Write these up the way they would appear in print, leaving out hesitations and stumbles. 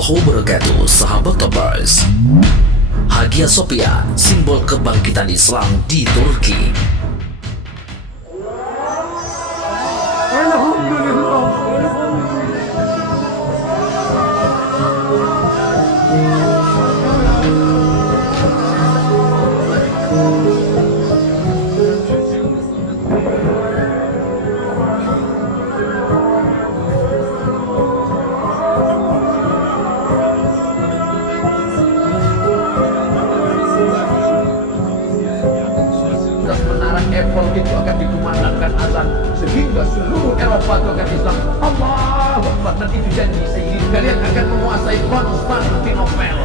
warahmatullahi wabarakatuh, sahabat Topaz. Hagia Sophia, simbol kebangkitan Islam di Turki. Eiffel itu akan dikumandangkan azan sehingga seluruh Eropa itu akan Islam. Allahu Akbar. Dan itu janji sehingga kalian akan menguasai Konstantinopel.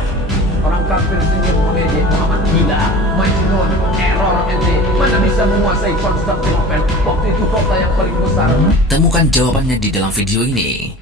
Orang kafir senyum mengejek Muhammad, gila, Majnun, error ente, mana bisa menguasai Konstantinopel? Waktu itu kota yang paling besar. Temukan jawabannya di dalam video ini.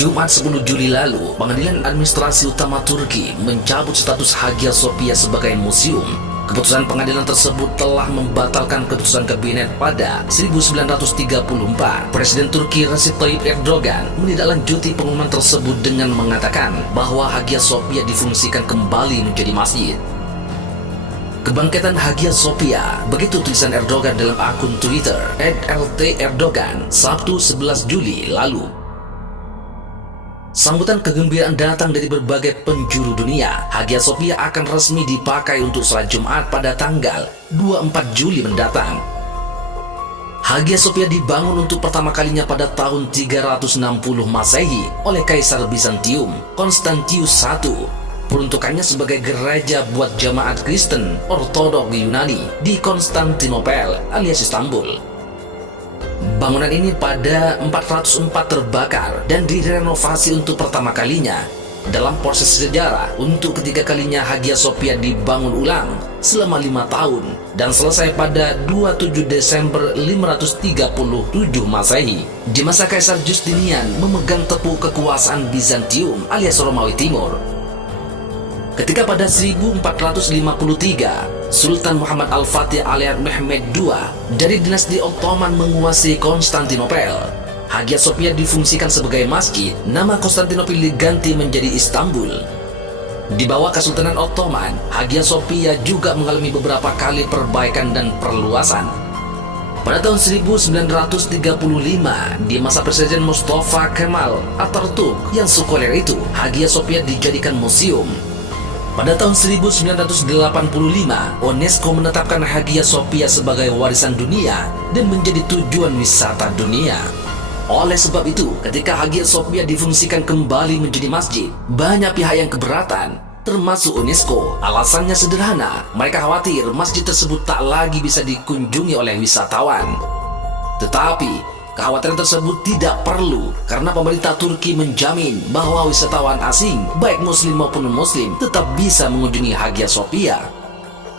Jumat 10 Juli lalu, Pengadilan Administrasi Utama Turki mencabut status Hagia Sophia sebagai museum. Keputusan pengadilan tersebut telah membatalkan keputusan kabinet pada 1934. Presiden Turki Recep Tayyip Erdogan menindaklanjuti pengumuman tersebut dengan mengatakan bahwa Hagia Sophia difungsikan kembali menjadi masjid. Kebangkitan Hagia Sophia, begitu tulisan Erdogan dalam akun Twitter @LT_Erdogan Sabtu 11 Juli lalu. Sambutan kegembiraan datang dari berbagai penjuru dunia. Hagia Sophia akan resmi dipakai untuk salat Jumat pada tanggal 24 Juli mendatang. Hagia Sophia dibangun untuk pertama kalinya pada tahun 360 Masehi oleh Kaisar Bizantium Konstantius I. Peruntukannya sebagai gereja buat jemaat Kristen Ortodok Yunani di Konstantinopel alias Istanbul. Bangunan ini pada 404 terbakar dan direnovasi untuk pertama kalinya. Dalam proses sejarah, untuk ketiga kalinya Hagia Sophia dibangun ulang selama 5 tahun dan selesai pada 27 Desember 537 Masehi. Di masa Kaisar Justinian memegang tepu kekuasaan Bizantium alias Romawi Timur. Ketika pada 1453, Sultan Muhammad Al-Fatih alias Mehmed II dari dinasti Ottoman menguasai Konstantinopel. Hagia Sophia difungsikan sebagai masjid, nama Konstantinopel diganti menjadi Istanbul. Di bawah Kesultanan Ottoman, Hagia Sophia juga mengalami beberapa kali perbaikan dan perluasan. Pada tahun 1935, di masa Presiden Mustafa Kemal Atatürk yang sekuler itu, Hagia Sophia dijadikan museum. Pada tahun 1985, UNESCO menetapkan Hagia Sophia sebagai warisan dunia dan menjadi tujuan wisata dunia. Oleh sebab itu, ketika Hagia Sophia difungsikan kembali menjadi masjid, banyak pihak yang keberatan, termasuk UNESCO. Alasannya sederhana, mereka khawatir masjid tersebut tak lagi bisa dikunjungi oleh wisatawan. Tetapi kekhawatiran tersebut tidak perlu karena pemerintah Turki menjamin bahwa wisatawan asing, baik muslim maupun non-muslim, tetap bisa mengunjungi Hagia Sophia.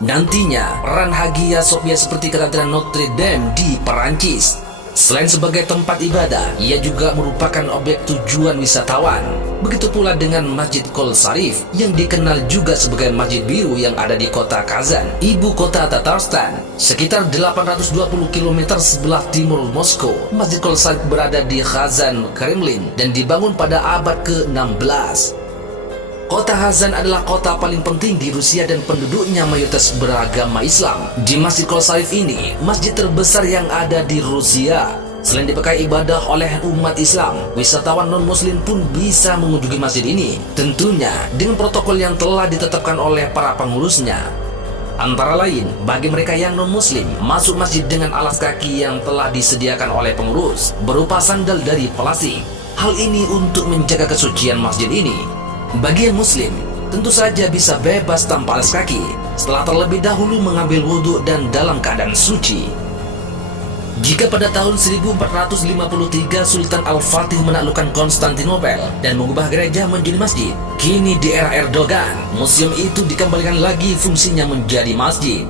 Nantinya, peran Hagia Sophia seperti Katedral Notre Dame di Perancis. Selain sebagai tempat ibadah, ia juga merupakan objek tujuan wisatawan. Begitu pula dengan Masjid Kol Sarif yang dikenal juga sebagai Masjid Biru yang ada di kota Kazan, ibu kota Tatarstan, sekitar 820 km sebelah timur Moskow. Masjid Kol Sarif berada di Kazan, Kremlin, dan dibangun pada abad ke-16. Kota Kazan adalah kota paling penting di Rusia dan penduduknya mayoritas beragama Islam. Di Masjid Kol Sarif ini, masjid terbesar yang ada di Rusia. Selain dipakai ibadah oleh umat Islam, wisatawan non-muslim pun bisa mengunjungi masjid ini. Tentunya dengan protokol yang telah ditetapkan oleh para pengurusnya. Antara lain, bagi mereka yang non-muslim, masuk masjid dengan alas kaki yang telah disediakan oleh pengurus, berupa sandal dari plastik. Hal ini untuk menjaga kesucian masjid ini. Bagi yang muslim, tentu saja bisa bebas tanpa alas kaki setelah terlebih dahulu mengambil wudhu dan dalam keadaan suci. Jika pada tahun 1453 Sultan Al-Fatih menaklukkan Konstantinopel dan mengubah gereja menjadi masjid, kini di era Erdogan, museum itu dikembalikan lagi fungsinya menjadi masjid.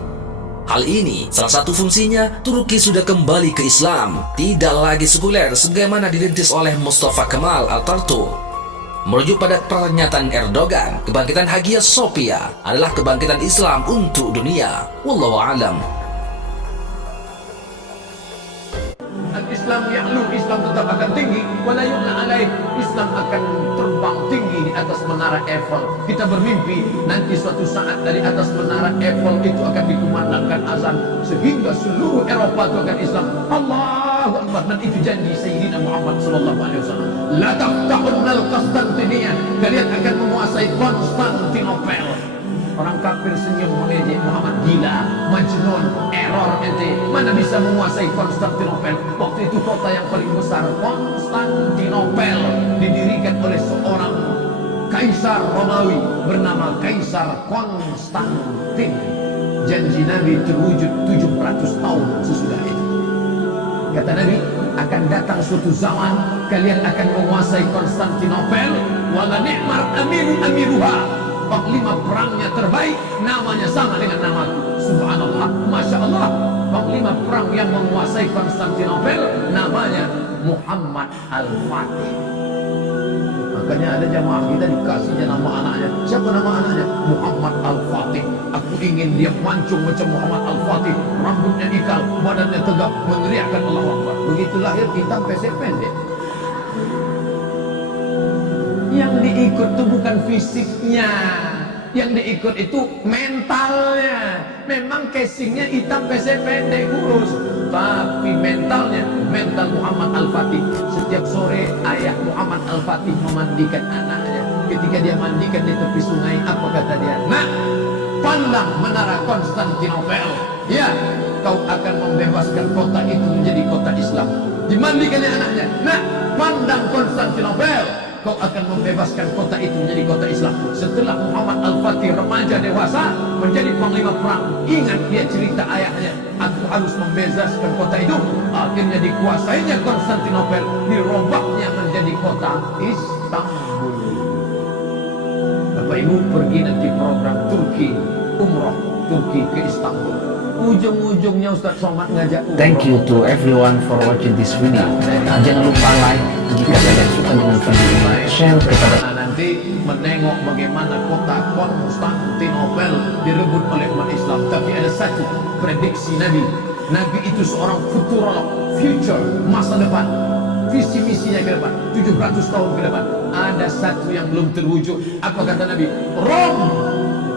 Hal ini, salah satu fungsinya, Turki sudah kembali ke Islam, tidak lagi sekuler sebagaimana dirintis oleh Mustafa Kemal Atatürk. Merujuk pada pernyataan Erdogan, kebangkitan Hagia Sophia adalah kebangkitan Islam untuk dunia. Wallahu a'lam. Al-Islam ya'lu, Islam tetap akan tinggi. Wala yu'la alaih, Islam akan terbang tinggi di atas menara Eiffel. Kita bermimpi nanti suatu saat dari atas menara Eiffel itu akan dikumandangkan azan sehingga seluruh Eropa itu akan Islam. Allahu Akbar. Dan itu janji Sayyidina Muhammad sallallahu alaihi wasallam. La taqta'unnal Konstantinia, kalian akan menguasai Konstantinopel. Orang kafir senyum mengejek Muhammad, gila, majnun, error ente. Mana bisa menguasai Konstantinopel? Waktu itu kota yang paling besar, Konstantinopel, didirikan oleh seorang kaisar Romawi bernama Kaisar Konstantin. Janji Nabi terwujud 700 tahun sesudah itu. Kata Nabi, akan datang suatu zaman kalian akan menguasai Konstantinopel. Wala ni'mar amiruha, panglima perangnya terbaik, namanya sama dengan namaku. Subhanallah, Masya Allah. Panglima perang yang menguasai Konstantinopel namanya Muhammad Al-Fatih. Makanya ada jamaah kita dikasihnya nama anaknya. Siapa nama anaknya? Muhammad Al-Fatih. Aku ingin dia mancung macam Muhammad Al-Fatih, rambutnya ikal, badannya tegap, meneriakkan Allahu Akbar. Begitu lahir hitam pesek pendek. Yang diikut itu bukan fisiknya, yang diikut itu mentalnya. Memang casingnya hitam pesek pendek kurus, tapi mentalnya, mental Muhammad Al-Fatih. Setiap sore ayah Muhammad Al-Fatih memandikan anaknya. Ketika dia mandikan di tepi sungai, apa kata dia? Nah, pandang menara Konstantinopel. Ya, kau akan membebaskan kota itu menjadi kota Islam. Dimandikannya anaknya. Nah, pandang Konstantinopel, kau akan membebaskan kota itu menjadi kota Islam. Setelah Muhammad Al-Fatih remaja dewasa menjadi panglima perang, ingat dia cerita ayahnya, aku harus membebaskan kota itu. Akhirnya dikuasainya Konstantinopel, dirobaknya menjadi kota Istanbul. Bapak Ibu pergi nanti program Turki, umroh Turki ke Istanbul. Ujung-ujungnya Ustaz Somad ngajak umroh. Thank you to everyone for watching this video. Jangan lupa like jika kalian suka dengan video ini, share kepada nanti menengok bagaimana kota Konstantinopel direbut oleh umat Islam. Tapi ada satu prediksi Nabi. Nabi itu seorang futurolog, future, masa depan, visi misinya ke depan, 700 tahun ke depan. Ada satu yang belum terwujud. Apa kata Nabi? Rom,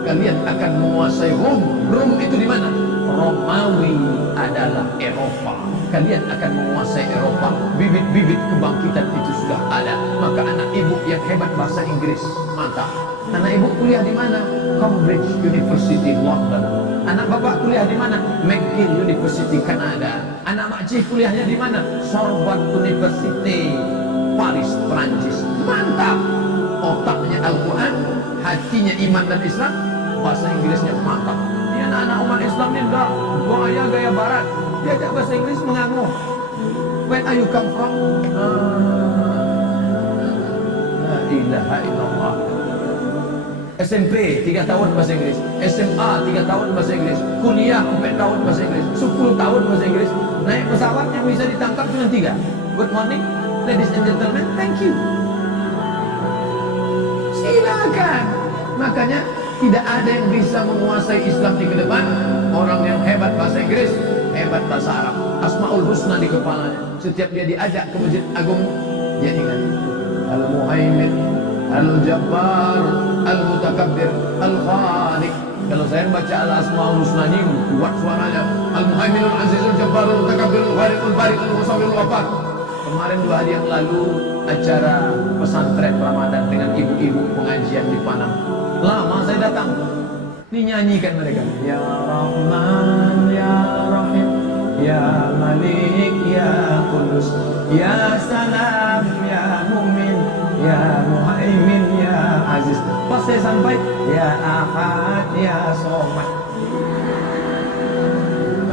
kalian akan menguasai Rom. Rom itu di mana? Romawi adalah Eropa. Kalian akan menguasai Eropa. Bibit-bibit kebangkitan itu sudah ada. Maka anak ibu yang hebat bahasa Inggris, mantap. Anak ibu kuliah di mana? Cambridge University, London. Anak bapak kuliah di mana? McGill University, Kanada. Anak makcik kuliahnya di mana? Sorbonne University, Paris, Prancis. Mantap. Otaknya Al-Quran, hatinya iman dan Islam, bahasa Inggrisnya mantap. Ini anak-anak umat Islam ini enggak gaya barat. Diajak bahasa Inggris menganguh. Where are you come from? La ilaha illallah. SMP 3 tahun bahasa Inggris, SMA 3 tahun bahasa Inggris, kuliah 4 tahun bahasa Inggris, 10 tahun bahasa Inggris. Naik pesawat yang bisa ditangkap cuma 3. Good morning, ladies and gentlemen, thank you. Silakan. Makanya tidak ada yang bisa menguasai Islam di ke depan. Orang yang hebat bahasa Inggris, hebat bahasa Arab, Asmaul Husna di kepalanya. Setiap dia diajak ke Masjid Agung, dia ingat Al-Muhaimin, Al-Jabbar, Al-Mutakabbir, Al-Khaliq. Kalau saya baca Al-Asmaul Husna ini kuat suaranya. Al-Muhaimin, Al-Aziz, Al-Jabbar, Al-Mutakabbir, Al-Khaliq, Al-Barik, Al-Musawwir, Al-Wafat. Kemarin 2 hari yang lalu acara pesantren Ramadan dengan ibu-ibu pengajian di Panang. Lama saya datang, dinyanyikan mereka. Ya Rahman, Ya Rahim, Ya Malik, Ya Qudus, Ya Salam, Ya Mu'min, Ya Muhaimin, Ya Aziz. Pas saya sampai, Ya Ahad, Ya Somad.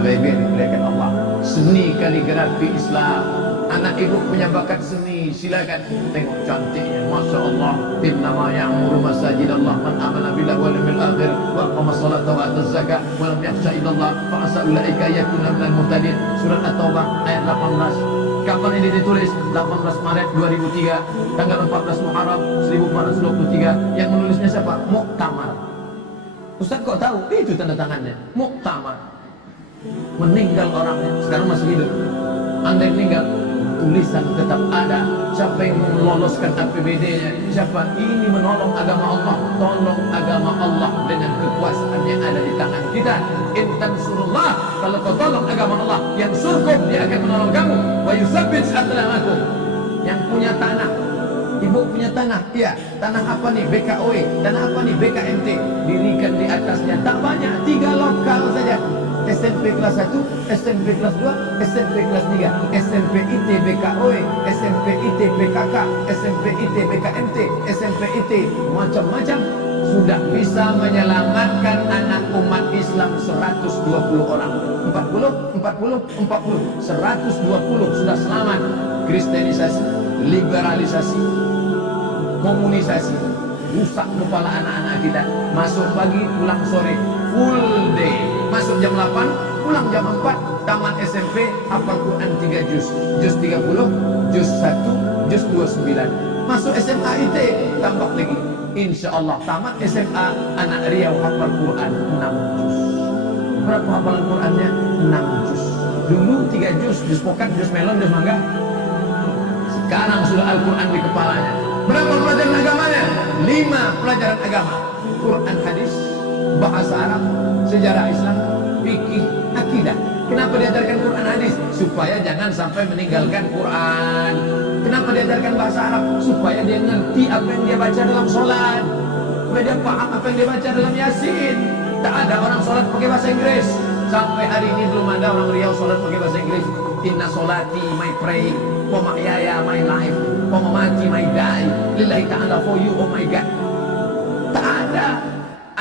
Lebih dimuliakan Allah. Seni kaligrafi Islam. Anak ibu punya bakat seni, silakan tengok cantiknya, masya Allah. Innama ya'muru masajidallah man amana billahi wal yawmil akhir wa aqama sholata wa ata zakah wa lam yakhsha illallah fa asa ulaika yakuna minal muhtadin. Surat At-Taubah ayat 18. Kapan ini ditulis? 18 Maret 2003, tanggal 14 Muharram 1423. Yang menulisnya siapa? Muktamar. Ustaz kok tahu? Itu tanda tangannya. Muktamar. Meninggal orangnya, sekarang masih hidup. Andai meninggal, tulisan tetap ada. Siapa yang meloloskan APBD-nya? Siapa? Ini menolong agama Allah. Tolong agama Allah dengan kekuasaan yang ada di tangan kita. Intan surullah, kalau kau tolong agama Allah, yang surkum, dia akan menolong kamu. Wa yusabbit aqdamakum. Yang punya tanah, ibu punya tanah, iya. Tanah apa nih? BKOE. Tanah apa nih? BKMT. Dirikan di atasnya tak banyak, 3 lokal saja. SMP kelas 1, SMP kelas 2, SMP kelas 3, SMP IT BKOE, SMP IT BKK, SMP IT BKMT, SMP IT macam-macam, sudah bisa menyelamatkan anak umat Islam 120 orang. 120 sudah selamat. Kristenisasi, liberalisasi, komunisasi, rusak kepala anak-anak kita. Masuk pagi, pulang sore, full day. Masuk jam 8, pulang jam 4, tamat SMP, hafal Quran 3 juz, juz 30, juz 1, juz 29. Masuk SMA IT, tambah lagi. Insya Allah tamat SMA, anak Riau hafal Quran 6 juz. Berapa hafalan Qurannya? 6 juz. Dulu 3 juz, juz pokat, juz melon, juz mangga. Sekarang sudah Al-Quran di kepalanya. Berapa pelajaran agamanya? 5 pelajaran agama. Quran, hadis, bahasa Arab, sejarah Islam, fikih, akidah. Kenapa diajarkan Quran hadis? Supaya jangan sampai meninggalkan Quran. Kenapa diajarkan bahasa Arab? Supaya dia ngerti apa yang dia baca dalam sholat. Supaya dia paham apa yang dia baca dalam Yasin. Tak ada orang sholat pakai bahasa Inggris. Sampai hari ini belum ada orang Riau sholat pakai bahasa Inggris. Inna sholati, my pray, wa mahyaya, my life, wa mamati, my die, lillahi ta'ala for you, oh my God. Tak ada.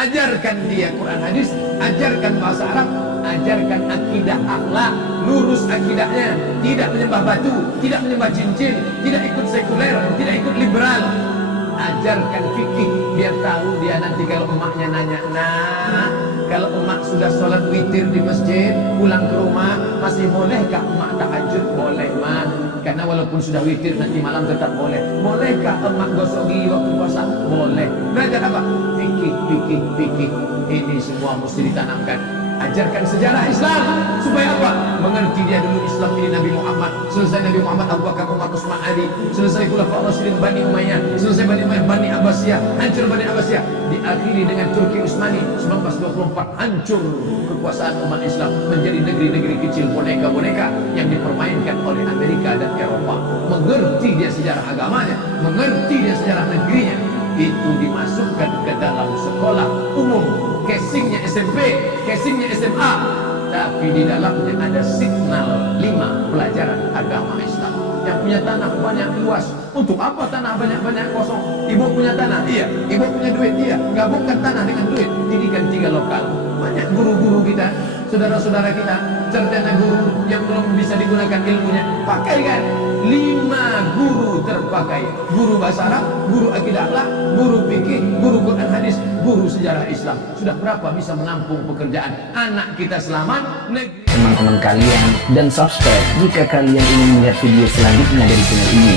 Ajarkan dia Quran hadis, ajarkan bahasa Arab, ajarkan akidah akhlak, lurus akidahnya, tidak menyembah batu, tidak menyembah cincin, tidak ikut sekuler, tidak ikut liberal. Ajarkan fikih biar tahu dia nanti kalau emaknya nanya, nah kalau emak sudah sholat witir di masjid, pulang ke rumah masih bolehkah emak tahajud? Boleh mak, karena walaupun sudah witir nanti malam tetap boleh. Bolehkah emak gosok gigi waktu puasa? Boleh. Belajar apa? Fikih. Ini semua mesti ditanamkan. Ajarkan sejarah Islam supaya apa? Mengerti dia dulu Islam ini Nabi Muhammad. Selesai Nabi Muhammad, Abu Bakar, Umar, Utsman, Ali. Selesai Khulafaur Rasyidin, Bani Umayyah. Selesai Bani Umayyah, Bani Abbasiyah. Hancur Bani Abbasiyah. Diakhiri dengan Turki Utsmani 1924. Hancur kekuasaan umat Islam menjadi negeri-negeri kecil, boneka-boneka yang dipermainkan oleh Amerika dan Eropa. Mengerti dia sejarah agamanya, mengerti dia sejarah negerinya. Itu dimasukkan ke dalam sekolah umum. Casingnya SMP, casingnya SMA, tapi di dalamnya ada signal 5 pelajaran agama Islam. Yang punya tanah banyak luas, untuk apa tanah banyak-banyak kosong? Ibu punya tanah, iya. Ibu punya duit, iya. Gabungkan tanah dengan duit, didikan 3 lokal. Banyak guru-guru kita, saudara-saudara kita, sarjana guru yang belum bisa digunakan ilmunya, pakaikan. 5 guru terpakai. Guru bahasa Arab, guru akidah akhlak, guru fikih, guru Quran hadis, guru sejarah Islam. Sudah berapa bisa menampung pekerjaan? Anak kita selamat, negeri. Teman-teman kalian dan subscribe jika kalian ingin melihat video selanjutnya dari channel ini.